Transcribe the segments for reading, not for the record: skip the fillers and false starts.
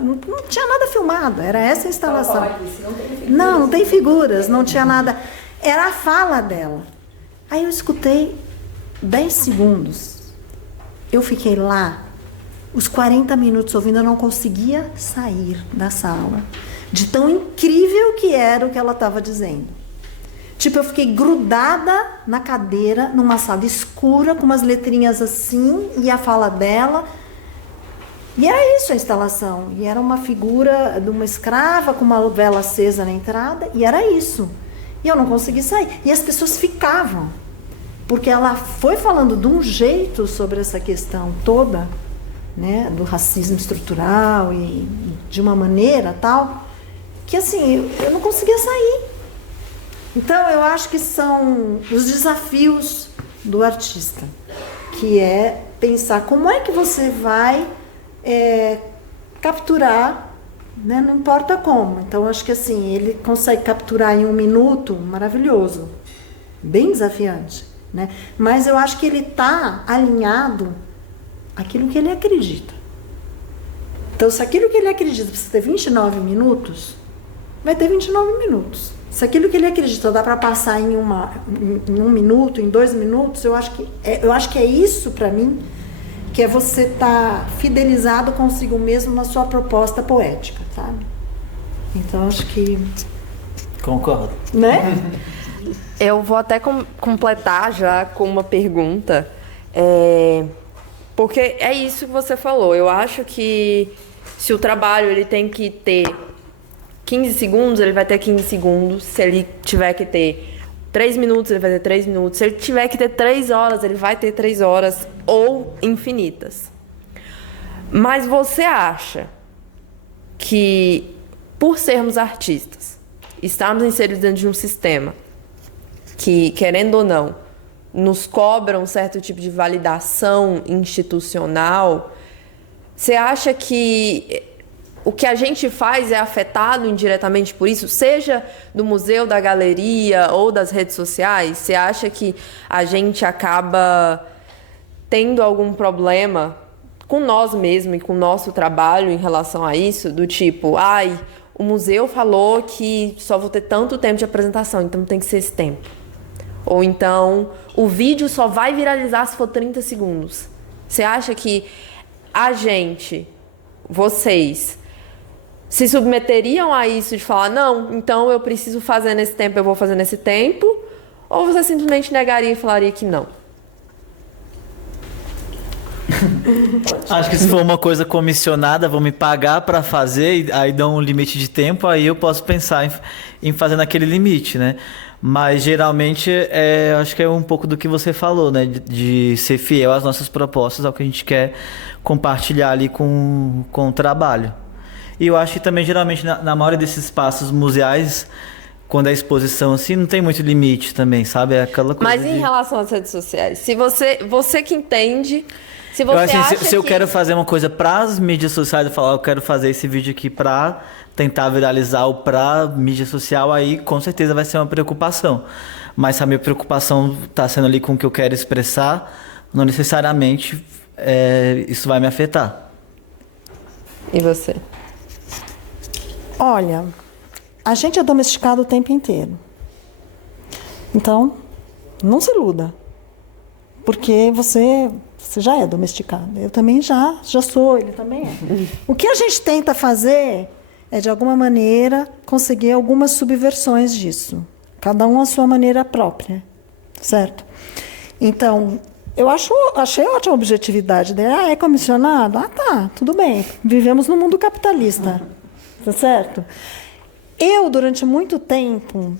não tinha nada filmado, era essa a instalação. Não tem figuras, não tinha nada. Era a fala dela. Aí eu escutei 10 segundos. Eu fiquei lá, os 40 minutos ouvindo, eu não conseguia sair da sala. De tão incrível que era o que ela estava dizendo. Tipo, eu fiquei grudada na cadeira, numa sala escura, com umas letrinhas assim, e a fala dela. E era isso a instalação. E era uma figura de uma escrava com uma vela acesa na entrada, e era isso. E eu não consegui sair. E as pessoas ficavam. Porque ela foi falando de um jeito sobre essa questão toda, né, do racismo estrutural e de uma maneira tal, que assim, eu não conseguia sair. Então, eu acho que são os desafios do artista, que é pensar como é que você vai capturar, né? Não importa como. Então, acho que assim, ele consegue capturar em 1 minuto, maravilhoso, bem desafiante, né? Mas eu acho que ele está alinhado àquilo que ele acredita. Então, se aquilo que ele acredita precisa ter 29 minutos, vai ter 29 minutos. Se aquilo que ele acredita dá para passar em 1 minuto, em 2 minutos, eu acho que é isso para mim, que é você estar fidelizado consigo mesmo na sua proposta poética, sabe? Então, acho que... Concordo. Né? Eu vou até completar já com uma pergunta, porque é isso que você falou. Eu acho que se o trabalho ele tem que ter 15 segundos, ele vai ter 15 segundos. Se ele tiver que ter 3 minutos, ele vai ter 3 minutos. Se ele tiver que ter 3 horas, ele vai ter 3 horas ou infinitas. Mas você acha que, por sermos artistas, estarmos inseridos dentro de um sistema que, querendo ou não, nos cobra um certo tipo de validação institucional, você acha que o que a gente faz é afetado indiretamente por isso, seja do museu, da galeria ou das redes sociais? Você acha que a gente acaba tendo algum problema com nós mesmos e com o nosso trabalho em relação a isso? Do tipo, o museu falou que só vou ter tanto tempo de apresentação, então tem que ser esse tempo. Ou então, o vídeo só vai viralizar se for 30 segundos. Você acha que a gente, vocês, se submeteriam a isso de falar, não, então eu preciso fazer nesse tempo, eu vou fazer nesse tempo? Ou você simplesmente negaria e falaria que não? Acho que se for uma coisa comissionada, vão me pagar para fazer, aí dão um limite de tempo, aí eu posso pensar em fazer naquele limite, né? Mas geralmente acho que é um pouco do que você falou, né? De ser fiel às nossas propostas, ao que a gente quer compartilhar ali com o trabalho. E eu acho que também, geralmente, na maioria desses espaços museais, quando é exposição assim, não tem muito limite também, sabe? É aquela coisa. Mas em relação às redes sociais, se você que entende, se você acha se eu quero fazer uma coisa para as mídias sociais, eu falar, eu quero fazer esse vídeo aqui para tentar viralizar ou para mídia social, aí com certeza vai ser uma preocupação. Mas se a minha preocupação está sendo ali com o que eu quero expressar, não necessariamente isso vai me afetar. E você? Olha, a gente é domesticado o tempo inteiro. Então, não se iluda. Porque você já é domesticado. Eu também já sou, ele também é. O que a gente tenta fazer é, de alguma maneira, conseguir algumas subversões disso. Cada um à sua maneira própria. Certo? Então, eu achei ótima a objetividade dele. É comissionado? Tá, tudo bem. Vivemos no mundo capitalista. Tá certo? Eu, durante muito tempo,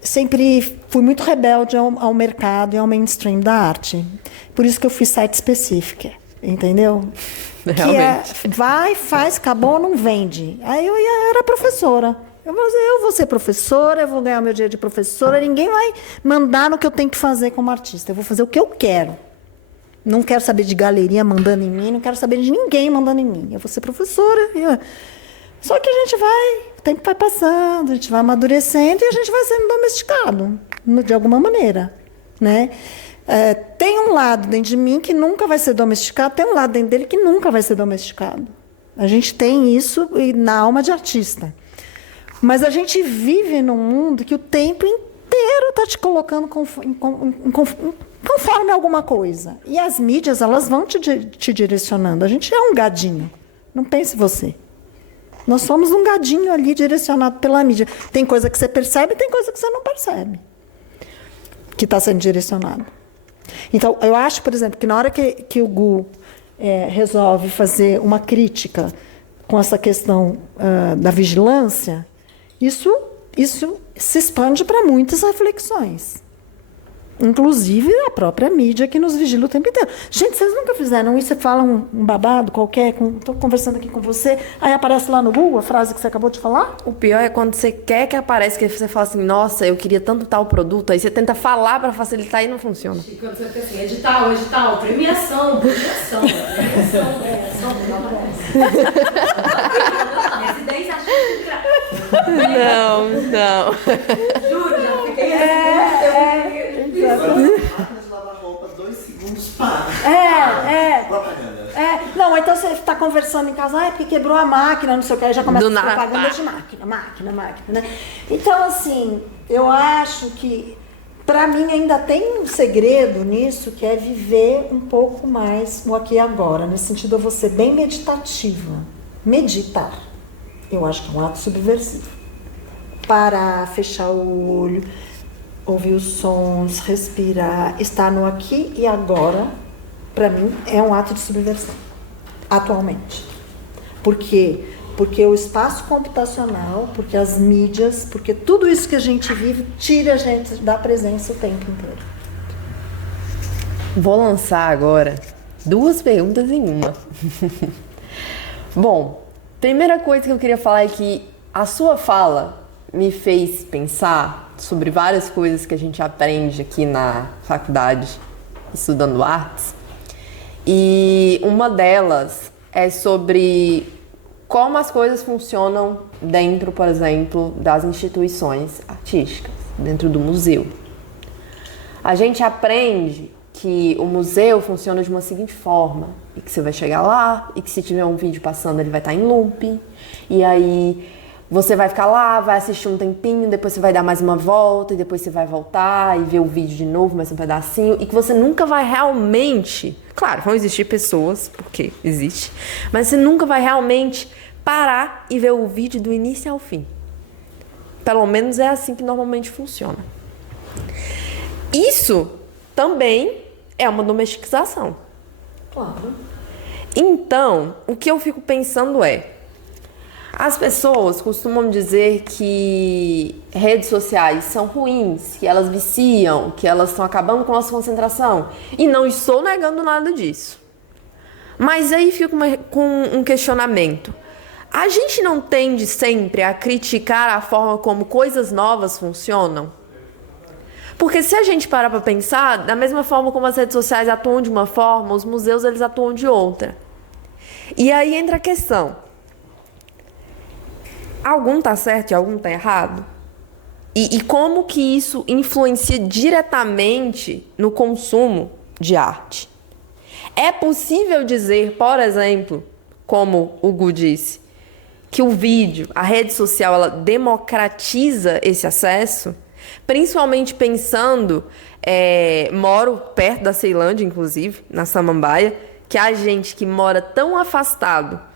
sempre fui muito rebelde ao mercado e ao mainstream da arte. Por isso que eu fiz site específica, entendeu? Realmente. Que vai, faz, acabou, não vende. Aí eu era professora. Eu vou ser professora, eu vou ganhar meu dia de professora, ninguém vai mandar no que eu tenho que fazer como artista. Eu vou fazer o que eu quero. Não quero saber de galeria mandando em mim, não quero saber de ninguém mandando em mim. Eu vou ser professora. Só que o tempo vai passando, a gente vai amadurecendo e a gente vai sendo domesticado, de alguma maneira, né? Tem um lado dentro de mim que nunca vai ser domesticado, tem um lado dentro dele que nunca vai ser domesticado. A gente tem isso na alma de artista. Mas a gente vive num mundo que o tempo inteiro está te colocando conforme alguma coisa. E as mídias, elas vão te direcionando. A gente é um gadinho. Não pense você. Nós somos um gadinho ali direcionado pela mídia. Tem coisa que você percebe e tem coisa que você não percebe que está sendo direcionado. Então, eu acho, por exemplo, que na hora que o Gu resolve fazer uma crítica com essa questão da vigilância, isso se expande para muitas reflexões. Inclusive a própria mídia que nos vigila o tempo inteiro. Gente, vocês nunca fizeram isso? Você fala um babado qualquer, estou conversando aqui com você, aí aparece lá no Google a frase que você acabou de falar? O pior é quando você quer que apareça, que você fala assim, nossa, eu queria tanto tal produto, aí você tenta falar para facilitar e não funciona. Quando você fica assim, edital, premiação. Esse daí você acha que Não. juro, já fiquei Máquina de lavar roupa, 2 segundos, pá. Propaganda. Não, então você está conversando em casa, porque quebrou a máquina, não sei o que, aí já começa a propaganda de máquina, né? Então, assim, eu acho que, para mim, ainda tem um segredo nisso, que é viver um pouco mais o aqui e agora. Nesse sentido, eu vou ser bem meditativa. Meditar, eu acho que é um ato subversivo. Parar, fechar o olho, ouvir os sons, respirar, estar no aqui e agora, para mim, é um ato de subversão, atualmente. Por quê? Porque o espaço computacional, porque as mídias, porque tudo isso que a gente vive tira a gente da presença o tempo inteiro. Vou lançar agora 2 perguntas em uma. Bom, primeira coisa que eu queria falar é que a sua fala me fez pensar sobre várias coisas que a gente aprende aqui na faculdade, estudando artes. E uma delas é sobre como as coisas funcionam dentro, por exemplo, das instituições artísticas, dentro do museu. A gente aprende que o museu funciona de uma seguinte forma, e que você vai chegar lá, e que se tiver um vídeo passando ele vai estar em loop, e aí você vai ficar lá, vai assistir um tempinho, depois você vai dar mais uma volta, e depois você vai voltar e ver o vídeo de novo, mais um pedacinho, e que você nunca vai realmente... Claro, vão existir pessoas, porque existe, mas você nunca vai realmente parar e ver o vídeo do início ao fim. Pelo menos é assim que normalmente funciona. Isso também é uma domesticação. Claro. Então, o que eu fico pensando é... As pessoas costumam dizer que redes sociais são ruins, que elas viciam, que elas estão acabando com a nossa concentração. E não estou negando nada disso. Mas aí fica com um questionamento. A gente não tende sempre a criticar a forma como coisas novas funcionam? Porque se a gente parar para pensar, da mesma forma como as redes sociais atuam de uma forma, os museus eles atuam de outra. E aí entra a questão. Algum tá certo e algum tá errado? E como que isso influencia diretamente no consumo de arte? É possível dizer, por exemplo, como o Gu disse, que o vídeo, a rede social, ela democratiza esse acesso? Principalmente pensando, moro perto da Ceilândia, inclusive, na Samambaia, que a gente que mora tão afastado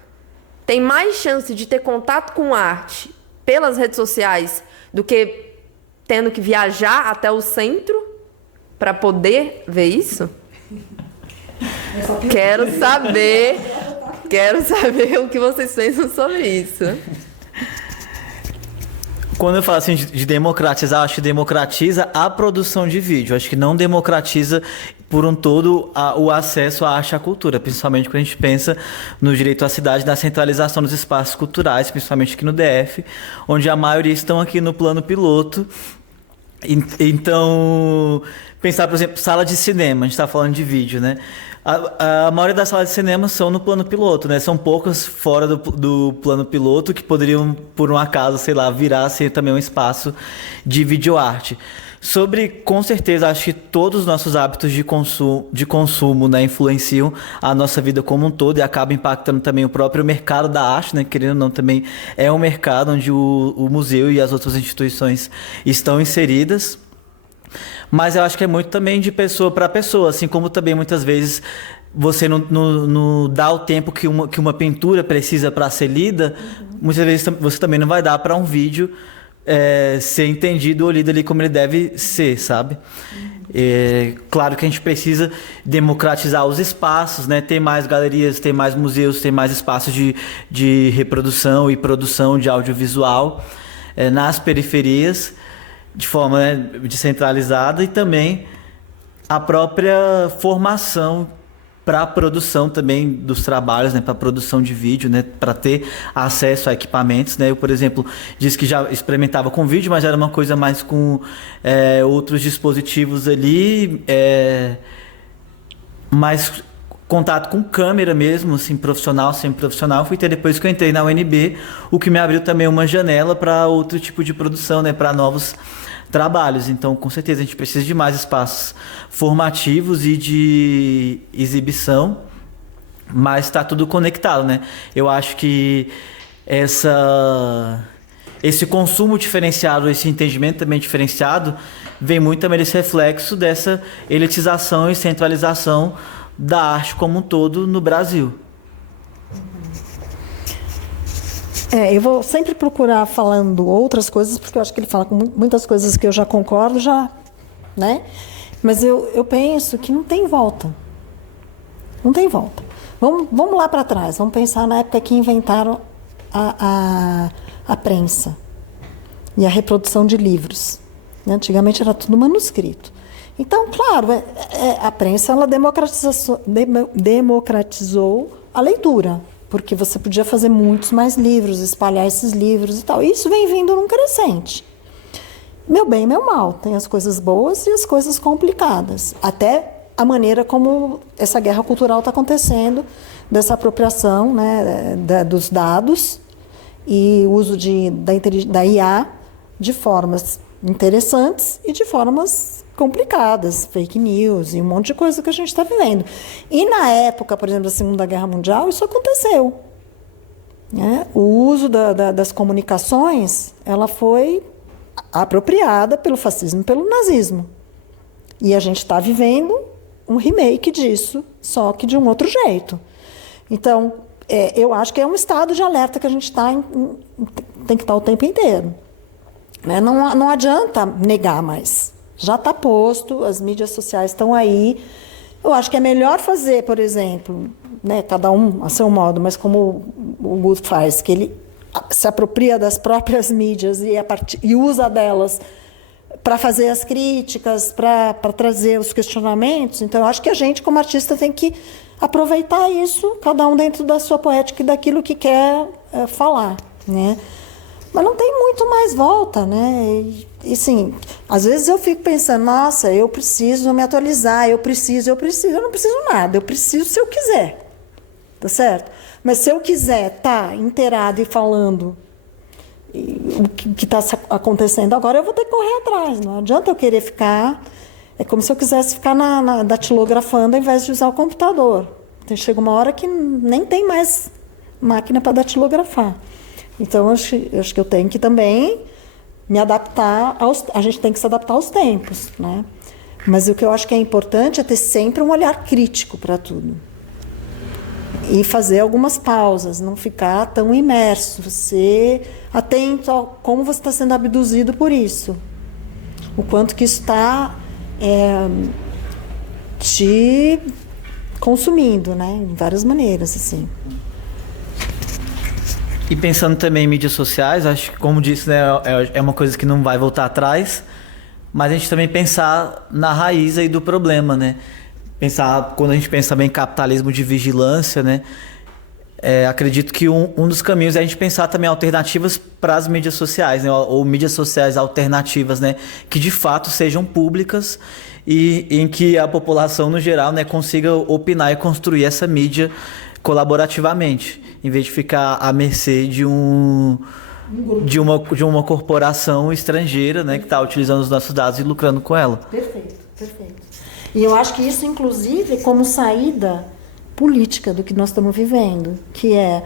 tem mais chance de ter contato com arte pelas redes sociais do que tendo que viajar até o centro para poder ver isso? Quero saber o que vocês pensam sobre isso. Quando eu falo assim de democratizar, acho que democratiza a produção de vídeo. Acho que não democratiza por um todo o acesso à arte e à cultura, principalmente quando a gente pensa no direito à cidade, na centralização dos espaços culturais, principalmente aqui no DF, onde a maioria estão aqui no plano piloto. Então, pensar, por exemplo, sala de cinema, a gente está falando de vídeo, né? A maioria das salas de cinema são no plano piloto, né? São poucas fora do plano piloto que poderiam, por um acaso, sei lá, virar ser também um espaço de videoarte. Com certeza, acho que todos os nossos hábitos de consumo, né, influenciam a nossa vida como um todo e acabam impactando também o próprio mercado da arte, né, querendo ou não, também é um mercado onde o museu e as outras instituições estão inseridas. Mas eu acho que é muito também de pessoa para pessoa, assim como também muitas vezes você não dá o tempo que uma pintura precisa para ser lida, muitas vezes você também não vai dar para um vídeo ser entendido ou lido ali como ele deve ser, sabe? Claro que a gente precisa democratizar os espaços, né? Ter mais galerias, ter mais museus, ter mais espaços de reprodução e produção de audiovisual nas periferias, de forma, né, descentralizada, e também a própria formação para a produção também dos trabalhos, né, para a produção de vídeo, né, para ter acesso a equipamentos, né. Eu, por exemplo, disse que já experimentava com vídeo, mas era uma coisa mais com outros dispositivos ali, mais contato com câmera mesmo, assim, profissional, semi-profissional. Fui ter depois que eu entrei na UNB, o que me abriu também uma janela para outro tipo de produção, né, para novos trabalhos. Então, com certeza, a gente precisa de mais espaços formativos e de exibição, mas está tudo conectado, né? Eu acho que esse consumo diferenciado, esse entendimento também diferenciado, vem muito também desse reflexo dessa elitização e centralização da arte como um todo no Brasil. Eu vou sempre procurar falando outras coisas, porque eu acho que ele fala com muitas coisas que eu já concordo, né? Mas eu penso que não tem volta. Não tem volta. Vamos lá para trás, vamos pensar na época que inventaram a prensa e a reprodução de livros. Antigamente era tudo manuscrito. Então, claro, a prensa ela democratizou a leitura, porque você podia fazer muitos mais livros, espalhar esses livros e tal. E isso vem vindo num crescente. Meu bem e meu mal. Tem as coisas boas e as coisas complicadas. Até a maneira como essa guerra cultural está acontecendo, dessa apropriação, né, dos dados e uso da IA de formas interessantes e de formas complicadas, fake news e um monte de coisa que a gente está vivendo. E na época, por exemplo, da Segunda Guerra Mundial, isso aconteceu. Né? O uso das comunicações, ela foi apropriada pelo fascismo e pelo nazismo. E a gente está vivendo um remake disso, só que de um outro jeito. Então, eu acho que é um estado de alerta que a gente tem que estar o tempo inteiro. Né? Não adianta negar mais. Já está posto, as mídias sociais estão aí. Eu acho que é melhor fazer, por exemplo, né, cada um a seu modo, mas como o Guto faz, que ele se apropria das próprias mídias e usa delas para fazer as críticas, para trazer os questionamentos. Então, eu acho que a gente, como artista, tem que aproveitar isso, cada um dentro da sua poética e daquilo que quer falar, né? Mas não tem muito mais volta, né? E assim, às vezes eu fico pensando, nossa, eu preciso me atualizar, eu não preciso nada, eu preciso se eu quiser, tá certo? Mas se eu quiser estar inteirado e falando o que está acontecendo agora, eu vou ter que correr atrás, não adianta eu querer ficar, é como se eu quisesse ficar datilografando ao invés de usar o computador. Então chega uma hora que nem tem mais máquina para datilografar. Então, acho que eu tenho que também me adaptar a gente tem que se adaptar aos tempos, né? Mas o que eu acho que é importante é ter sempre um olhar crítico para tudo. E fazer algumas pausas, não ficar tão imerso, ser atento a como você está sendo abduzido por isso. O quanto que isso está te consumindo, né? Em várias maneiras, assim. E pensando também em mídias sociais, acho que, como disse, né, é uma coisa que não vai voltar atrás, mas a gente também pensar na raiz aí do problema, né? Quando a gente pensa também em capitalismo de vigilância, né? Acredito que um dos caminhos é a gente pensar também alternativas para as mídias sociais, né? Ou mídias sociais alternativas, né? Que de fato sejam públicas e em que a população no geral, né, consiga opinar e construir essa mídia colaborativamente, em vez de ficar à mercê de de uma corporação estrangeira, né, que está utilizando os nossos dados e lucrando com ela. Perfeito, perfeito. E eu acho que isso, inclusive, como saída política do que nós estamos vivendo, que é